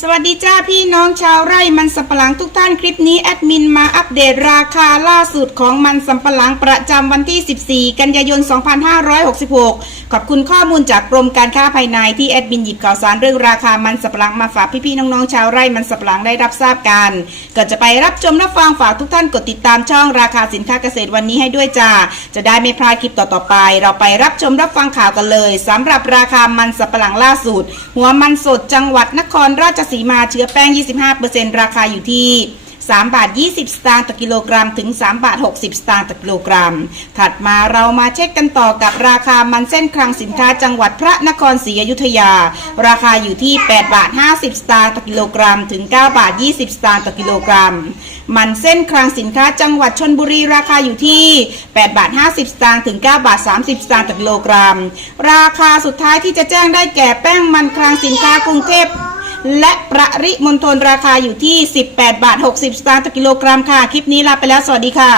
สวัสดีจ้าพี่น้องชาวไร่มันสำปะหลังทุกท่านคลิปนี้แอดมินมาอัปเดตราคาล่าสุดของมันสำปะหลังประจำวันที่ 14 กันยายน 2566 ขอบคุณข้อมูลจากกรมการค้าภายในที่แอดมินหยิบข่าวสารเรื่องราคามันสำปะหลังมาฝากพี่ๆน้องๆชาวไร่มันสำปะหลังได้รับทราบกันก่อนจะไปรับชมรับฟังฝากทุกท่านกดติดตามช่องราคาสินค้าเกษตรวันนี้ให้ด้วยจ้าจะได้ไม่พลาดคลิปต่อๆไป เราไปรับชมรับฟังข่าวกันเลยสำหรับราคามันสำปะหลังล่าสุด หัวมันสดจังหวัดนครราชสีมาเชื้อแป้ง 25%ราคาอยู่ที่3บาท 20 สตางค์ต่อกิโลกรัม ถึง 3 บาท 60 สตางค์ต่อกิโลกรัม ถัดมาเรามาเช็คกันต่อกับราคามันเส้นคลังสินค้าจังหวัดพระนครศรีอยุธยา ราคาอยู่ที่ 8 บาท 50 สตางค์ต่อกิโลกรัม ถึง 9 บาท 20 สตางค์ต่อกิโลกรัม มันเส้นคลังสินค้าจังหวัดชนบุรีราคาอยู่ที่ 8 บาท 50 สตางค์ ถึง 9 บาท 30 สตางค์ต่อกิโลกรัม ราคาสุดท้ายที่จะแจ้งได้แก่แป้งมันคลังสินค้ากรุงเทพ และประริมณฑลราคาอยู่ที่ 18 บาท 60 สตางค์ต่อกิโลกรัมค่ะ คลิปนี้ลาไปแล้ว สวัสดีค่ะ